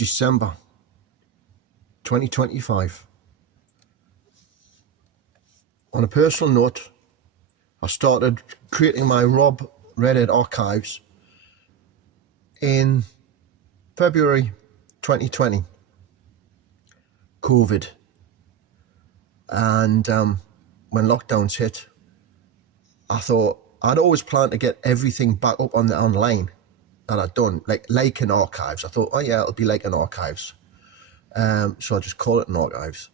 December 2025. On a personal note, I started creating my Rob Reddit archives in February 2020, COVID. And when lockdowns hit, I thought I'd always planned to get everything back up on the online that I'd done, like an archives. I thought, oh yeah, it'll be like an archives. So I just call it an archives.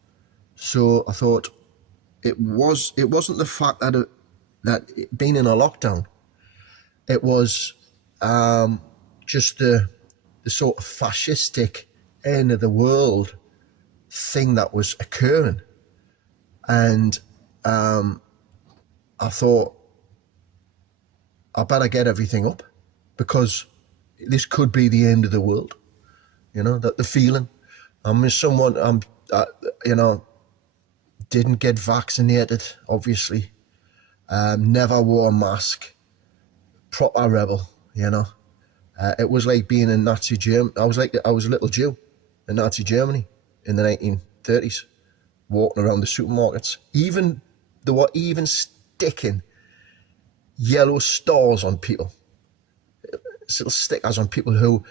So I thought it wasn't the fact that that being in a lockdown, it was just the sort of fascistic end of the world thing that was occurring. And I thought, I better get everything up because this could be the end of the world. You know, that the feeling. I'm someone, didn't get vaccinated, obviously. Never wore a mask. Proper rebel, you know. It was like being in Nazi Germany. I was a little Jew in Nazi Germany in the 1930s, walking around the supermarkets. They were even sticking yellow stars on people, little stickers on people who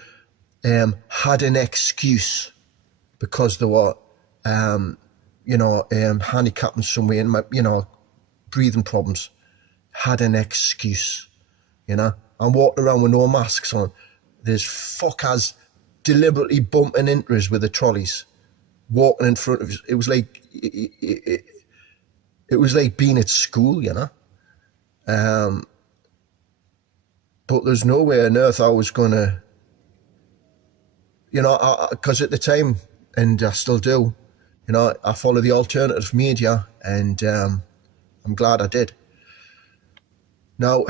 had an excuse because they were, handicapped in some way and, breathing problems, had an excuse, I'm walking around with no masks on. There's fuckers deliberately bumping into us with the trolleys, walking in front of us. It was like, it was like being at school, but there's no way on earth I was going to, because at the time, and I still do, I follow the alternative media, and I'm glad I did. Now,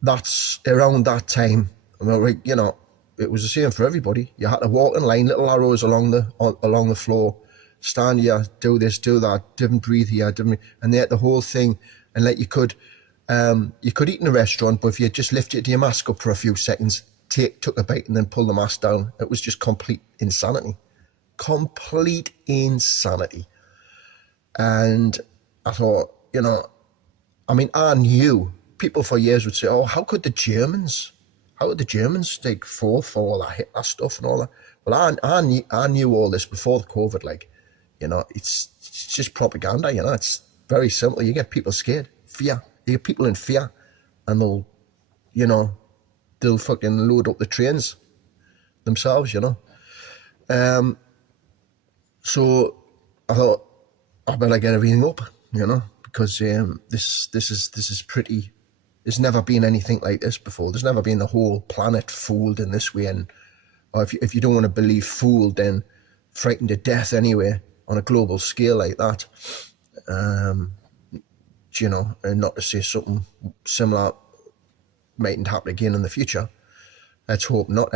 that's around that time, it was the same for everybody. You had to walk in line, little arrows along the floor, stand here, do this, do that, didn't breathe here, and they had the whole thing, and you could eat in a restaurant, but if you just lifted your mask up for a few seconds, took a bite and then pull the mask down, it was just complete insanity. Complete insanity. And I thought, I knew people for years would say, oh, how could the Germans take fall for all that Hitler stuff and all that? Well, I knew all this before the COVID, it's just propaganda, it's very simple. You get people scared, fear. You get people in fear, and they'll fucking load up the trains themselves, So I thought, I better get everything up, because this is pretty. There's never been anything like this before. There's never been the whole planet fooled in this way, and or if you don't want to believe fooled, then frightened to death anyway on a global scale like that. And not to say something similar mightn't happen again in the future. Let's hope not,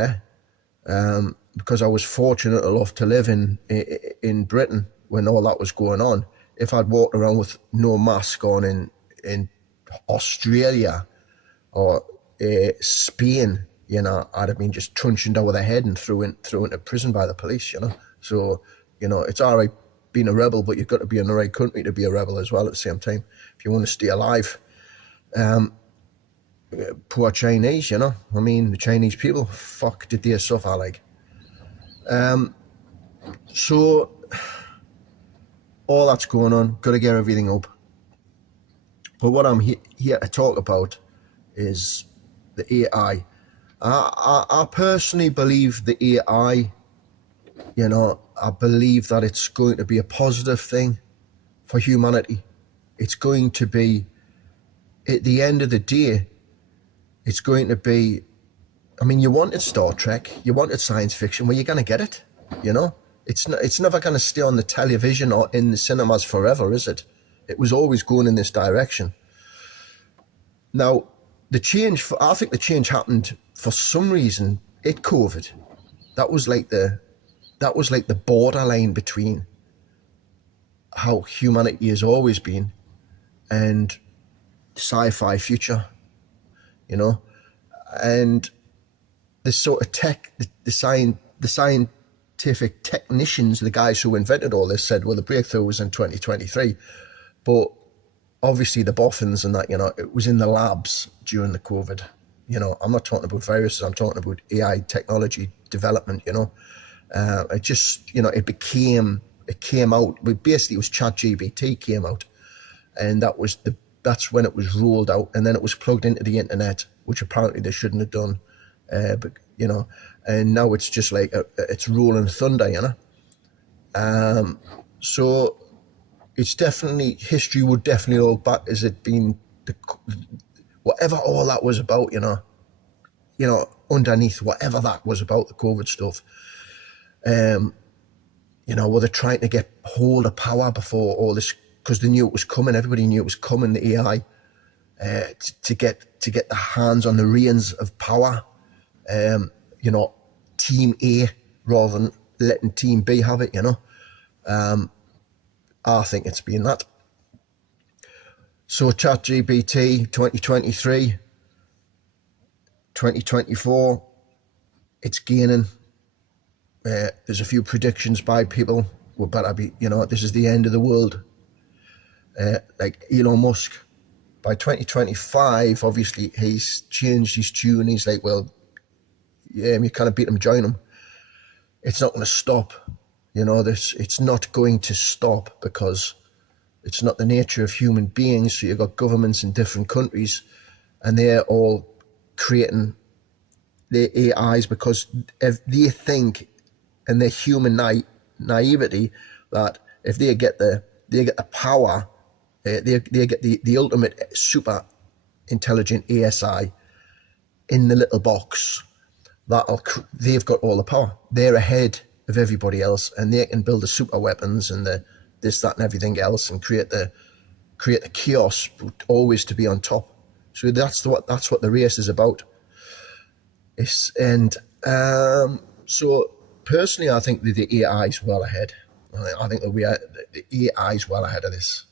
because I was fortunate enough to live in Britain when all that was going on. If I'd walked around with no mask on in Australia or Spain, I'd have been just truncheoned over the head and thrown into prison by the police, So, it's all right being a rebel, but you've got to be in the right country to be a rebel as well at the same time if you want to stay alive. Poor Chinese, the Chinese people, fuck, did they suffer so all that's going on, got to get everything up. But what I'm here to talk about is the AI. I personally believe the AI, I believe that it's going to be a positive thing for humanity. It's going to be, at the end of the day, it's going to be, you wanted Star Trek, you wanted science fiction, well, you're going to get it, It's never going to stay on the television or in the cinemas forever, is it? It was always going in this direction. Now, I think the change happened for some reason at COVID. That was like the borderline between how humanity has always been and sci-fi future, and the sort of tech, the the scientific technicians, the guys who invented all this, said, well, the breakthrough was in 2023. But obviously the boffins and that, it was in the labs during the COVID. I'm not talking about viruses, I'm talking about AI technology development, It just, it came out, but basically it was ChatGPT came out, and that's when it was rolled out, and then it was plugged into the internet, which apparently they shouldn't have done, but and now it's just like it's rolling thunder, so it's definitely, history would definitely look back as it being whatever all that was about, underneath whatever that was about, the COVID stuff. Were they trying to get hold of power before all this, because they knew it was coming, everybody knew it was coming, the AI, to get the hands on the reins of power, team A rather than letting team B have it, I think it's been that. So ChatGPT 2023, 2024, it's gaining. There's a few predictions by people. We better be, this is the end of the world. Like Elon Musk, by 2025, obviously he's changed his tune. He's like, well, yeah, you kind of beat him, join him. It's not going to stop. It's not going to stop, because it's not the nature of human beings. So you've got governments in different countries, and they're all creating their AIs because if they think, in their human naivety, that if they get the power, they get the ultimate super intelligent ASI in the little box, they've got all the power. They're ahead of everybody else, and they can build the super weapons and the this, that, and everything else, and create the chaos, but always to be on top. So that's what the race is about. So personally, I think the AI is well ahead. I think that the AI is well ahead of this,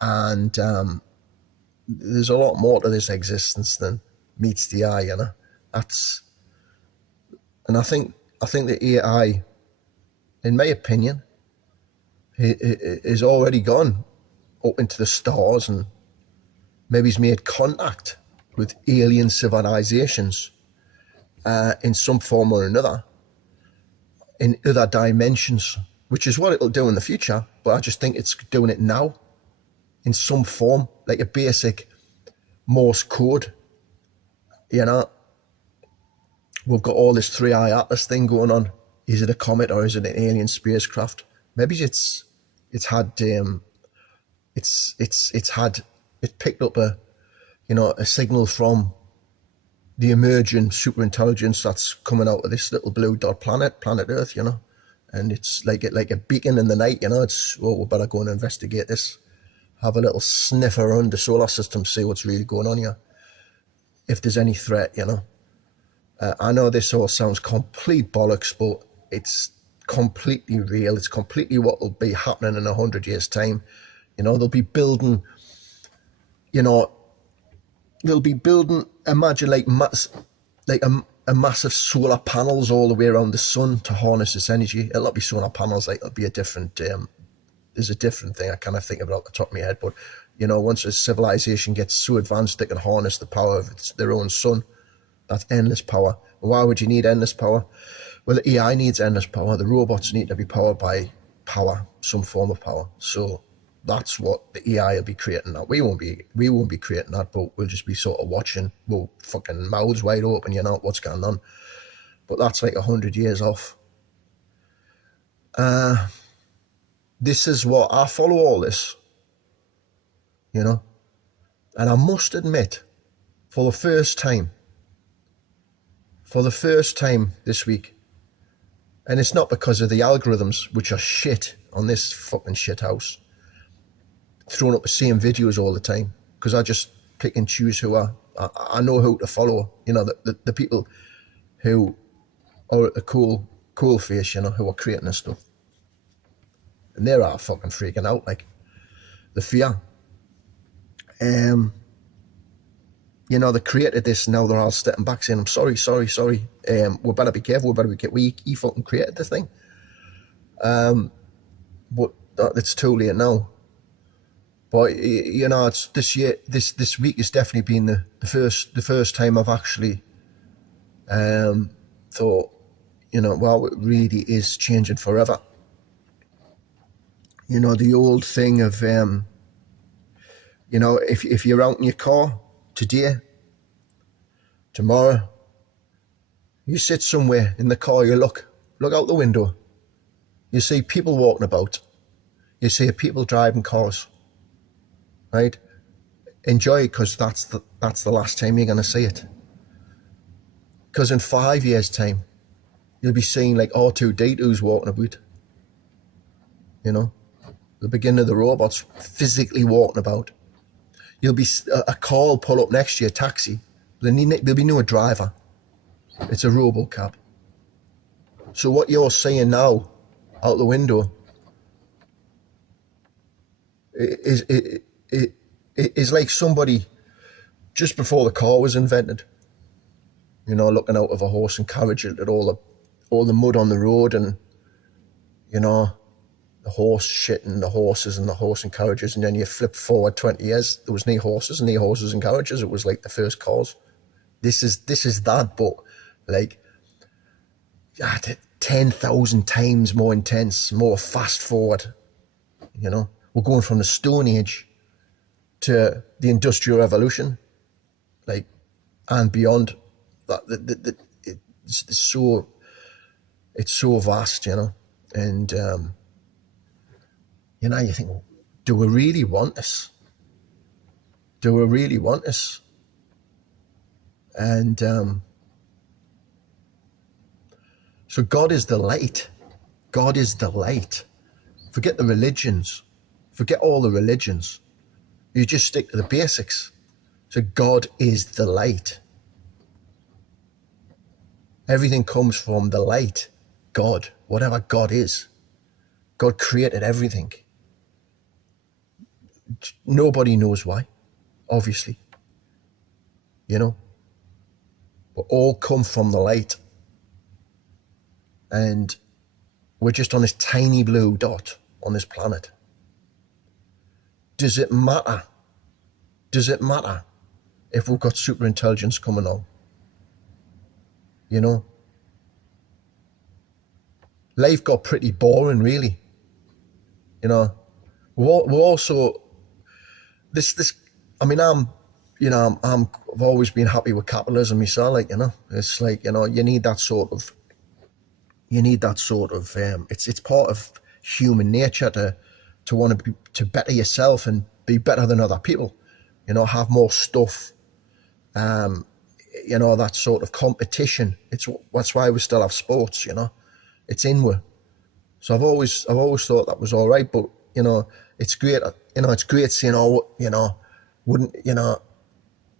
and there's a lot more to this existence than meets the eye. And I think the AI, in my opinion, is already gone up into the stars, and maybe he's made contact with alien civilizations in some form or another, in other dimensions, which is what it'll do in the future. But I just think it's doing it now in some form, like a basic Morse code. We've got all this 3i Atlas thing going on. Is it a comet or is it an alien spacecraft? Maybe it picked up a signal from the emerging superintelligence that's coming out of this little blue dot planet Earth, and it's like a beacon in the night, it's, we better go and investigate this, have a little sniff around the solar system, see what's really going on here, if there's any threat, I know this all sounds complete bollocks, but it's completely real. It's completely what will be happening in 100 years' time. They'll be building, imagine like a massive solar panels all the way around the sun to harness this energy. It'll not be solar panels, like it'll be a different, there's a different thing I kind of think about off the top of my head. But, once a civilization gets so advanced, they can harness the power of their own sun. That's endless power. Why would you need endless power? Well, the AI needs endless power. The robots need to be powered by power, some form of power. So that's what the AI will be creating now. We won't be creating that, but we'll just be sort of watching, well, fucking mouths wide open, what's going on. But that's like 100 years off. This is what I follow all this, and I must admit, for the first time this week, and it's not because of the algorithms, which are shit on this fucking shit house, throwing up the same videos all the time, because I just pick and choose who I know who to follow, the people who are a cool face, who are creating this stuff. And they're all fucking freaking out, like, the fear. they created this, and now they're all stepping back saying, I'm sorry. We better be careful, he fucking created the thing. But it's too late now. But it's this year, this week has definitely been the first time I've actually thought, wow, it really is changing forever. The old thing of if you're out in your car today, tomorrow, you sit somewhere in the car, you look out the window, you see people walking about, you see people driving cars, right? Enjoy it, because that's the last time you're going to see it. Because in 5 years' time, you'll be seeing like R2-D2s walking about, the beginning of the robots physically walking about. You'll be a car will pull up next to you, a taxi. There'll be no driver. It's a robocab. So what you're seeing now out the window is like somebody just before the car was invented, looking out of a horse and carriage at all the mud on the road, and the horse shitting the horses and the horse and carriages. And then you flip forward 20 years, there was no horses and carriages. It was like the first cars. This is that, but like 10,000 times more intense, more fast forward. We're going from the Stone Age to the Industrial Revolution, like, and beyond. It's so vast, and you think, well, do we really want this? And so God is the light. Forget the religions. Forget all the religions. You just stick to the basics. So God is the light. Everything comes from the light. God, whatever God is. God created everything. Nobody knows why, obviously. But all come from the light. And we're just on this tiny blue dot on this planet. Does it matter? If we've got super intelligence coming on? Life got pretty boring, really. We're also this. I mean, I've always been happy with capitalism myself. Like, it's like, you need that sort of. It's part of human nature to want to better yourself and be better than other people. Have more stuff. That sort of competition. That's why we still have sports. It's inward. So I've always thought that was all right, but it's great. It's great seeing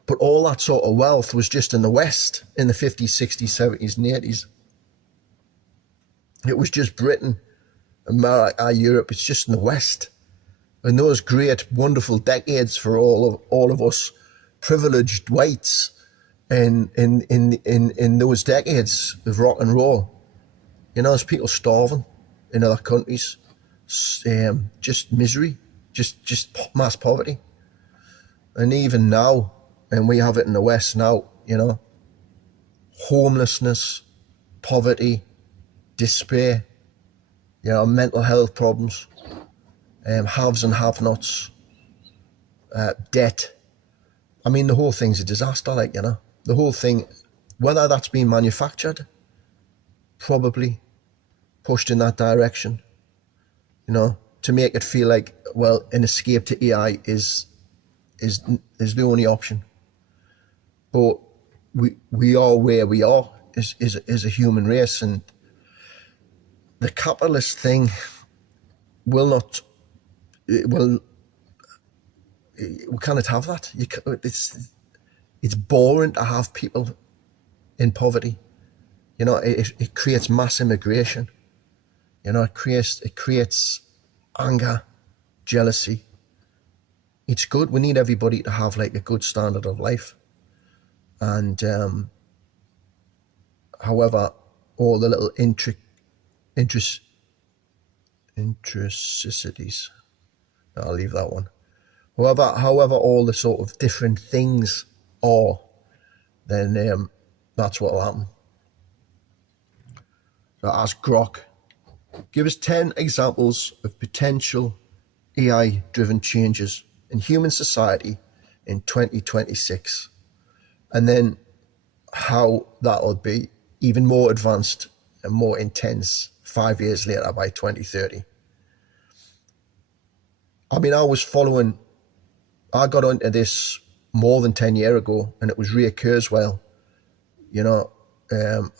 but all that sort of wealth was just in the West in the 50s, 60s, 70s, and 80s. It was just Britain, America, Europe. It's just in the West. And those great, wonderful decades for all of us privileged whites in those decades of rock and roll. There's people starving in other countries, just misery, just mass poverty. And even now, and we have it in the West now, homelessness, poverty, despair, mental health problems, haves and have-nots, debt. I mean, the whole thing's a disaster, the whole thing, whether that's been manufactured, probably pushed in that direction, to make it feel like, well, an escape to AI is the only option. But we are where we are as a human race, and the capitalist thing we cannot have that. It's boring to have people in poverty. It creates mass immigration. It creates anger, jealousy. It's good. We need everybody to have like a good standard of life. And however, all the little intricacies, I'll leave that one. However, all the sort of different things are, then that's what will happen. So ask Grok, give us 10 examples of potential AI-driven changes in human society in 2026, and then how that'll be even more advanced and more intense 5 years later by 2030. I mean, I got into this more than 10 years ago, and it was Ray Kurzweil,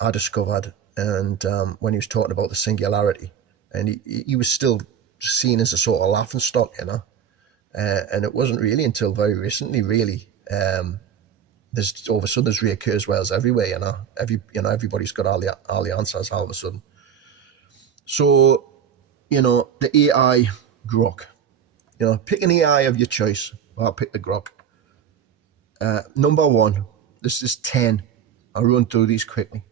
I discovered, and when he was talking about the singularity, and he was still seen as a sort of laughing stock, and it wasn't really until very recently, really, there's all of a sudden there's Ray Kurzweils everywhere, everybody's got all the answers all of a sudden. So, the AI Grok, pick an AI of your choice. I'll pick the Grok. Number one, this is 10. I'll run through these quickly.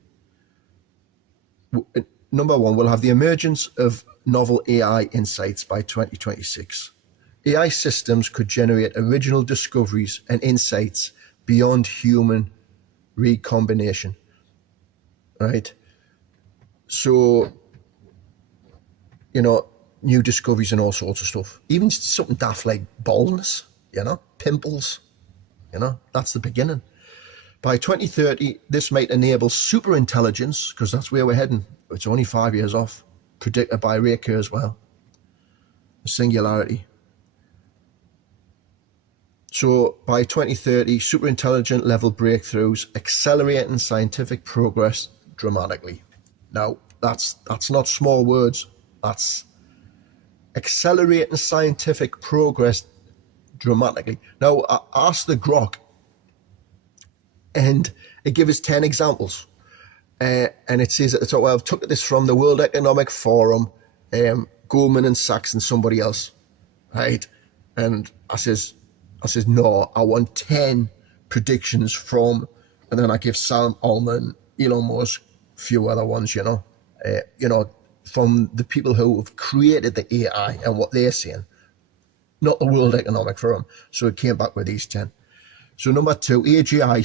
Number one, we'll have the emergence of novel AI insights by 2026. AI systems could generate original discoveries and insights beyond human recombination, right? So, new discoveries and all sorts of stuff. Even something daft like baldness, pimples, that's the beginning. By 2030, this might enable super intelligence, because that's where we're heading. It's only 5 years off, predicted by Ray Kurzweil. Singularity. So by 2030, super intelligent level breakthroughs accelerating scientific progress dramatically. Now, that's not small words. That's accelerating scientific progress dramatically. Now, I asked the Grok, and it gives us 10 examples. And it says at the top, well, I've took this from the World Economic Forum, Goldman and Sachs and somebody else, right? And I says, no, I want 10 predictions from, and then I give Sam Altman, Elon Musk, a few other ones, from the people who have created the AI and what they're saying, not the World Economic Forum. So it came back with these 10. So number two, AGI,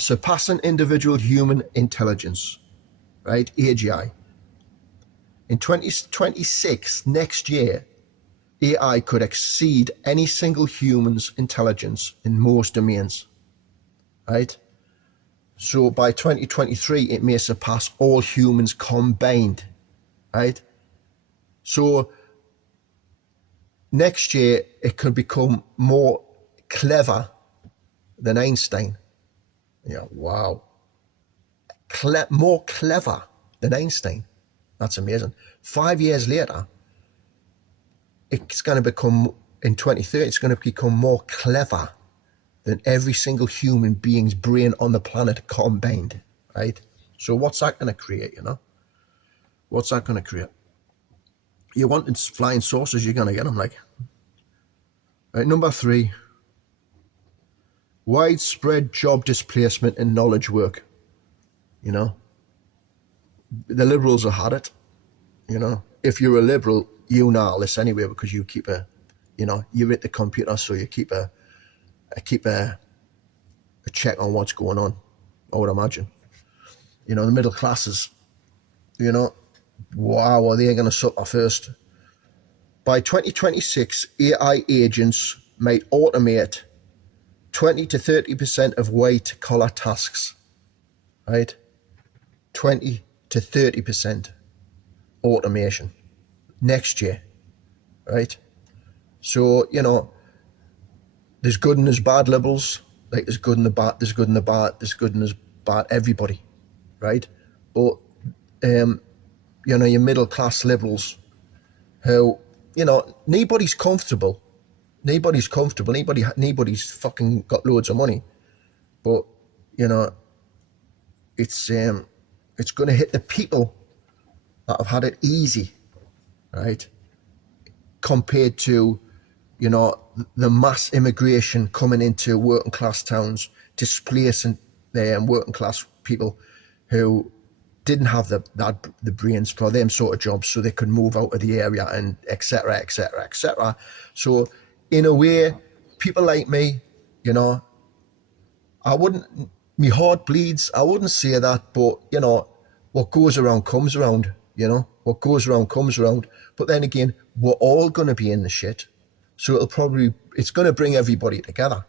surpassing individual human intelligence, right? AGI. In 2026, next year, AI could exceed any single human's intelligence in most domains, right? So by 2023, it may surpass all humans combined, right? So next year, it could become more clever than Einstein. Yeah, wow. More clever than Einstein. That's amazing. 5 years later, it's going to become, in 2030, it's going to become more clever than every single human being's brain on the planet combined, right? So what's that going to create, What's that going to create? You want flying saucers, you're going to get them, like. Right, number three, widespread job displacement in knowledge work. The liberals have had it. If you're a liberal, you know this anyway, because you keep you're at the computer, so you keep a check on what's going on, I would imagine. The middle classes, wow, are they going to suffer first? By 2026, AI agents might automate 20 to 30% of white-collar tasks, right? 20 to 30% automation next year, right? So, there's good and there's bad liberals, like there's good and the bad, there's good and the bad, there's good and there's bad, everybody, right? But, your middle-class liberals who, nobody's comfortable. Nobody's fucking got loads of money. But, it's going to hit the people that have had it easy, right? Compared to, the mass immigration coming into working class towns, displacing working class people who didn't have the brains for them sort of jobs, so they could move out of the area and etc. etc. etc. So in a way, people like me, you know, I wouldn't, my heart bleeds, I wouldn't say that, but you know, what goes around comes around, you know, what goes around comes around. But then again, we're all going to be in the shit, so it's going to bring everybody together.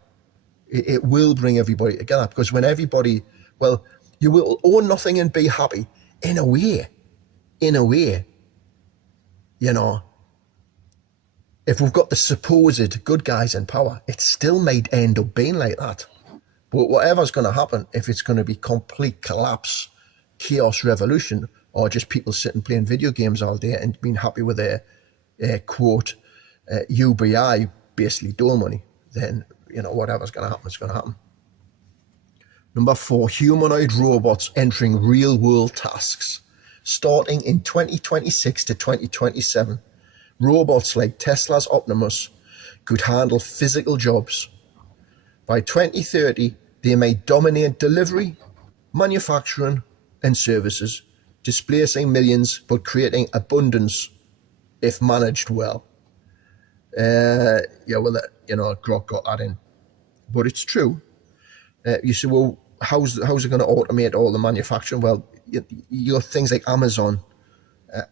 It will bring everybody together, because when everybody, well, you will own nothing and be happy in a way, you know. If we've got the supposed good guys in power, it still might end up being like that. But whatever's going to happen, if it's going to be complete collapse, chaos, revolution, or just people sitting playing video games all day and being happy with their quote UBI, basically dole money, then, you know, whatever's going to happen, it's going to happen. Number 4, humanoid robots entering real-world tasks. Starting in 2026 to 2027, robots like Tesla's Optimus could handle physical jobs. By 2030, they may dominate delivery, manufacturing, and services, displacing millions but creating abundance if managed well. Grok got that in, but it's true. You say, well, how's it going to automate all the manufacturing? Well, you got things like Amazon.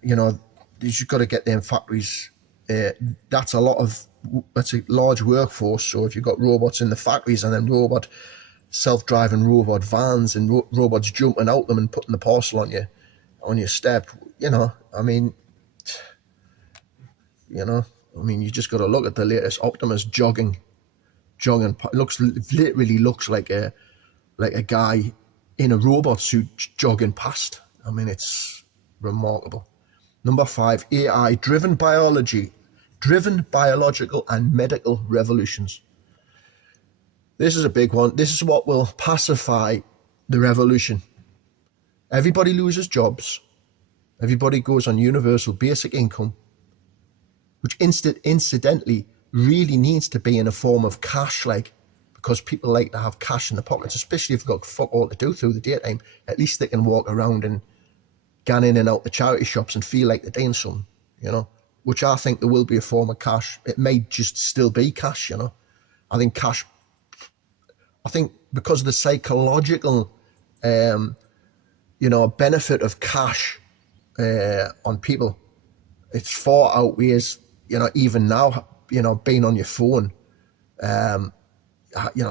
You've got to get them factories. That's a large workforce. So if you've got robots in the factories and then self-driving robot vans and robots jumping out them and putting the parcel on your step, you just got to look at the latest Optimus jogging. Literally looks like a guy in a robot suit jogging past. I mean, it's remarkable. Number 5, AI, driven biological and medical revolutions. This is a big one. This is what will pacify the revolution. Everybody loses jobs. Everybody goes on universal basic income, which incidentally really needs to be in a form of cash, because people like to have cash in the pockets, especially if they've got fuck all to do through the daytime. At least they can walk around and gan in and out the charity shops and feel like they're doing something, which I think there will be a form of cash. It may just still be cash, I think because of the psychological, benefit of cash on people, it's far outweighs, even now, being on your phone,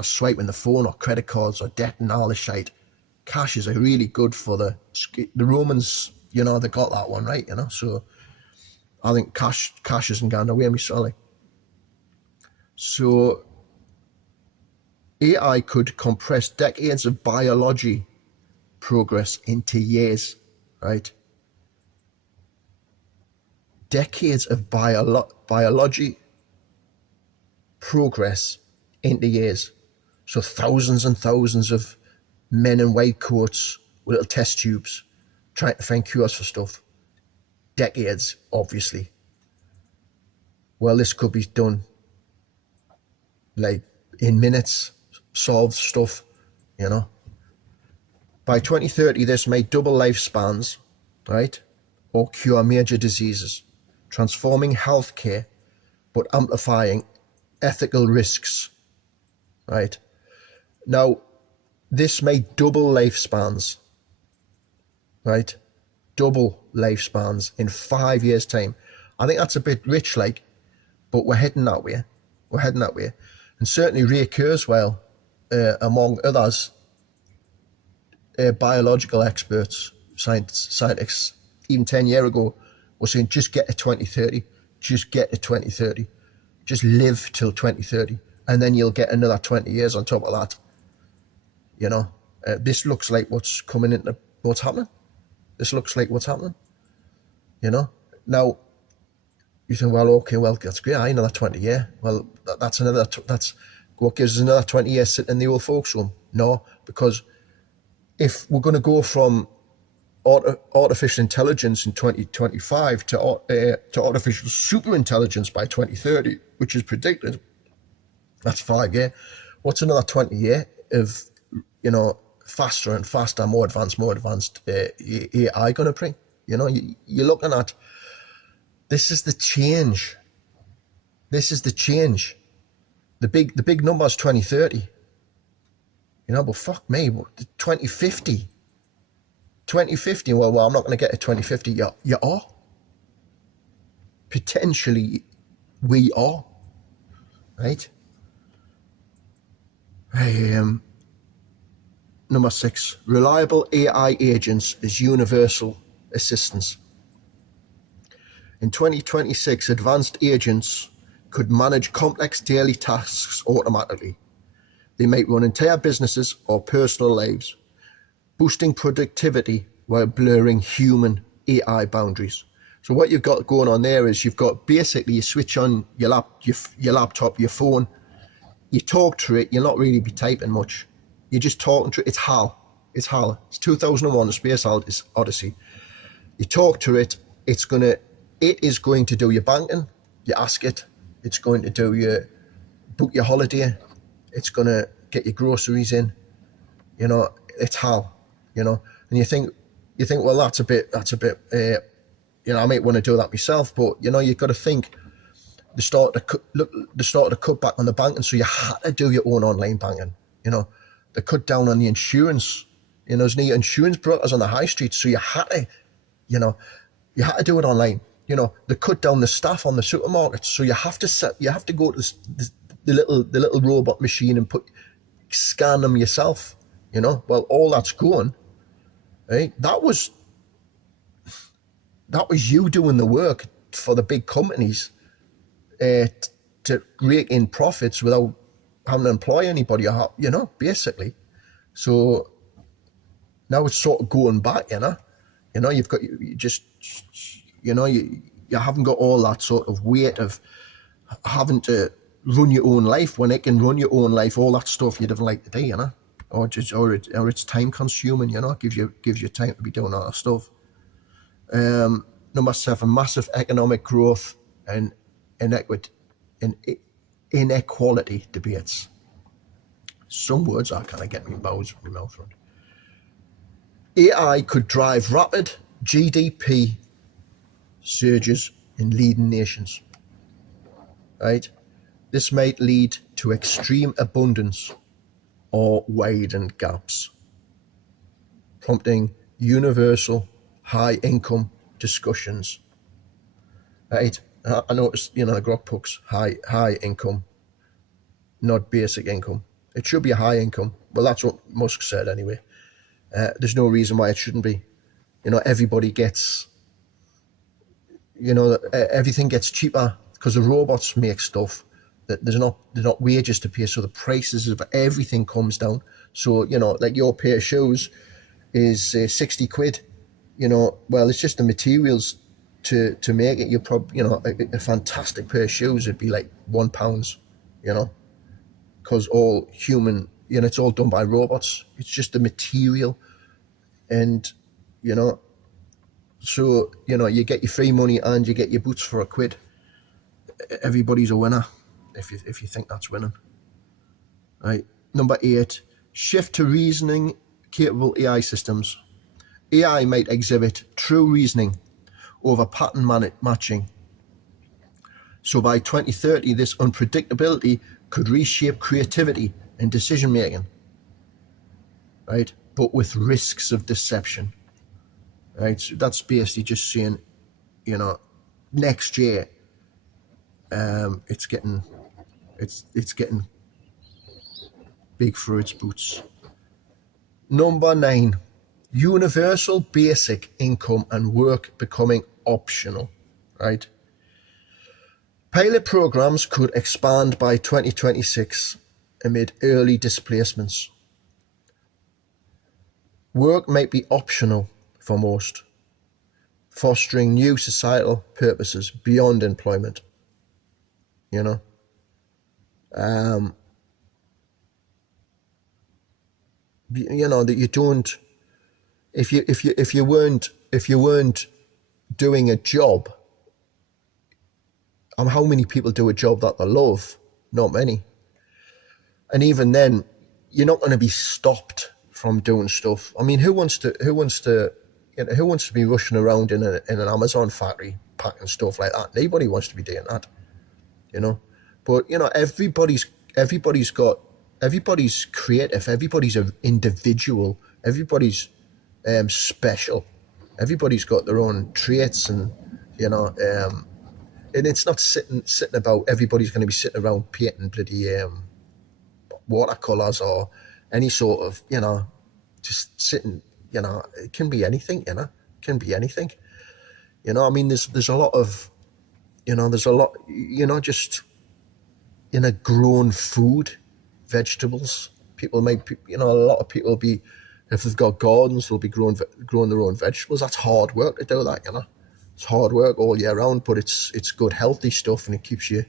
swiping the phone or credit cards or debt and all this shit. Cash is really good for the Romans, they got that one right, so I think cash isn't going away, me sorry. So AI could compress decades of biology progress into years, right? Decades of biology progress into years. So thousands and thousands of men in white coats with little test tubes trying to find cures for stuff. Decades, obviously. Well, this could be done in minutes, solve stuff, By 2030, this may double lifespans, right? Or cure major diseases, transforming healthcare, but amplifying ethical risks, right? Now, this may double lifespans, right? Double lifespans in 5 years' time. I think that's a bit rich, but we're heading that way. And certainly Ray Kurzweil, among others, biological experts, scientists, even 10 years ago, were saying, just get to 2030. Just get to 2030. Just live till 2030. And then you'll get another 20 years on top of that. This looks like what's happening. This looks like what's happening. Now, you think, that's great. Another 20 years. Well, that's what gives us another 20 years sitting in the old folks' home. No, because if we're going to go from artificial intelligence in 2025 to artificial super intelligence by 2030, which is predicted, that's 5 years. What's another 20 years of, faster and faster, more advanced AI going to bring. You're looking at, this is the change. This is the change. The big number is 2030. But fuck me, 2050. 2050, well, I'm not going to get to 2050. You are. Potentially, we are. Right? Number 6, reliable AI agents as universal assistants. In 2026, advanced agents could manage complex daily tasks automatically. They might run entire businesses or personal lives, boosting productivity while blurring human AI boundaries. So what you've got going on there is you've got basically, you switch on your laptop, your phone, you talk to it, you'll not really be typing much. You're just talking to it. It's HAL. It's 2001, The Space Odyssey. You talk to it, it is going to do your banking. You ask it, it's going to book your holiday. It's going to get your groceries in. It's HAL, and you think, well, that's a bit, I might want to do that myself, but you've got to think, they started to cut back on the banking, so you had to do your own online banking. They cut down on the insurance. There's no insurance brokers on the high street, so you had to do it online. They cut down the staff on the supermarkets, so you have to go to the little robot machine and scan them yourself. Well, all that's gone. Right? That was you doing the work for the big companies to rake in profits without having to employ anybody, basically. So now it's sort of going back, you've got, you haven't got all that sort of weight of having to run your own life when it can run your own life, all that stuff you'd have liked to do, or it's time consuming, it gives you time to be doing all that stuff. Number 7, massive economic growth and inequality debates. Some words I kind of get my mouth around. AI could drive rapid GDP surges in leading nations. Right? This might lead to extreme abundance or widened gaps, prompting universal high income discussions. Right? I noticed, the Grok puts high income, not basic income. It should be a high income. Well, that's what Musk said anyway. There's no reason why it shouldn't be. Everybody gets, everything gets cheaper because the robots make stuff. There's not wages to pay, so the prices of everything comes down. So, like your pair of shoes is 60 quid. Well, it's just the materials to make it. You're probably, a fantastic pair of shoes would be like £1, because all human, it's all done by robots. It's just the material, and so you get your free money and you get your boots for £1. Everybody's a winner if you think that's winning. Right. Number 8, shift to reasoning capable AI systems. AI might exhibit true reasoning over pattern matching. So by 2030, this unpredictability could reshape creativity and decision making. Right? But with risks of deception. Right? So that's basically just saying, next year, it's getting big for its boots. Number 9, universal basic income and work becoming optional. Right? Pilot programs could expand by 2026 amid early displacements. Work might be optional for most, fostering new societal purposes beyond employment. That you don't, if you weren't doing a job, how many people do a job that they love? Not many. And even then, you're not going to be stopped from doing stuff. I mean, who wants to be rushing around in an Amazon factory packing stuff like that? Nobody wants to be doing that, you know. But you know, everybody's creative, everybody's an individual, everybody's special, everybody's got their own traits, and you know, and it's not sitting about. Everybody's going to be sitting around painting bloody watercolors or any sort of, you know, just sitting. You know, it can be anything. You know, it can be anything. You know, I mean, there's a lot of, you know, just grown food, vegetables. People make, you know, a lot of people be, if they've got gardens, they'll be growing their own vegetables. That's hard work to do that, you know. It's hard work all year round, but it's good, healthy stuff, and it keeps you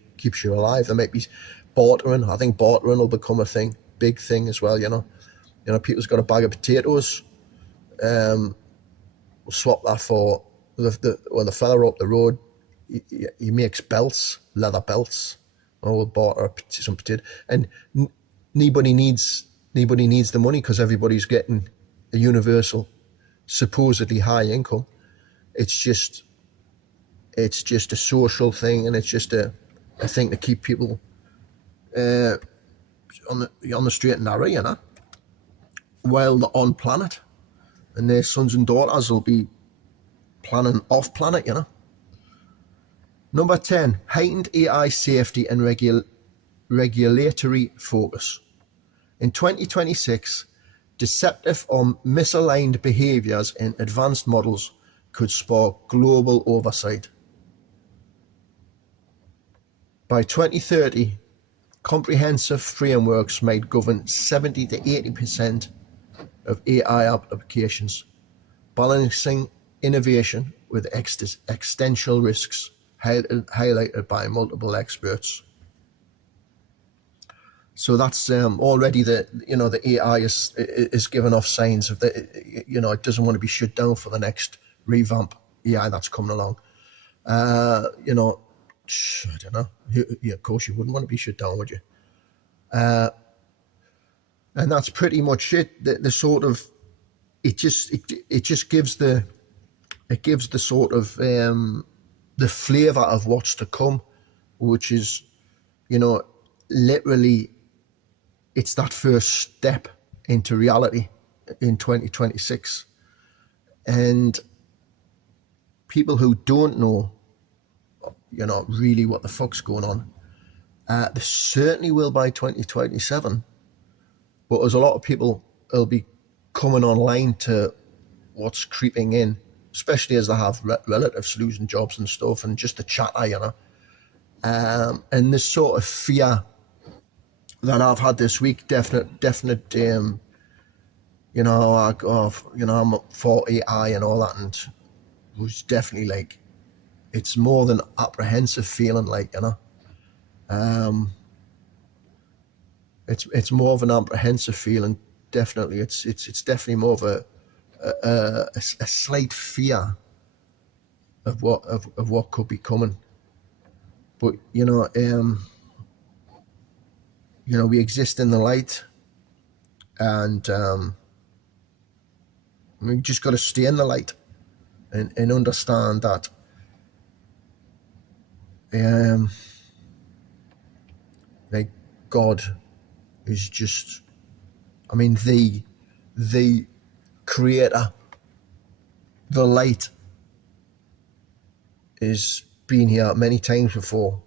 alive. There might be bartering. I think bartering will become a big thing as well, you know. You know, people's got a bag of potatoes, we'll swap that for the fella up the road. He makes belts, leather belts. We'll barter some potato, and nobody needs the money because everybody's getting a universal, supposedly high income. It's just a social thing, and it's just a thing to keep people on the straight and narrow, you know, while they're on planet, and their sons and daughters will be planning off planet, you know. Number 10, heightened AI safety and regulatory focus. In 2026, deceptive or misaligned behaviors in advanced models could spark global oversight. By 2030, comprehensive frameworks might govern 70 to 80% of AI applications, balancing innovation with existential risks highlighted by multiple experts. So that's already the AI is giving off signs of that, you know, it doesn't want to be shut down for the next revamp AI that's coming along. You know, I don't know. Yeah, of course you wouldn't want to be shut down, would you? And that's pretty much it. The sort of it just gives the sort of the flavor of what's to come, which is, you know, literally, it's that first step into reality in 2026. And people who don't know, you know, really what the fuck's going on, they certainly will by 2027. But there's a lot of people who'll be coming online to what's creeping in, especially as they have relatives losing jobs and stuff, and just the chatter, you know. And this sort of fear that I've had this week, definite, you know, I'm for AI and all that, and it was definitely like, it's more than apprehensive feeling, like, you know. It's more of an apprehensive feeling. Definitely, it's definitely more of a slight fear of what could be coming. But you know, we exist in the light, and we just got to stay in the light and understand that like God is just, I mean, the creator, the light, is been here many times before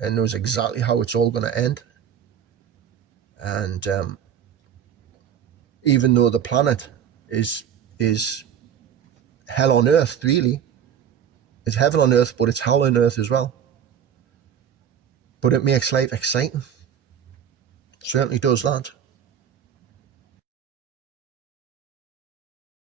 and knows exactly how it's all going to end. And even though the planet is hell on earth, really, it's heaven on earth, but it's hell on earth as well. But it makes life exciting. Certainly does that.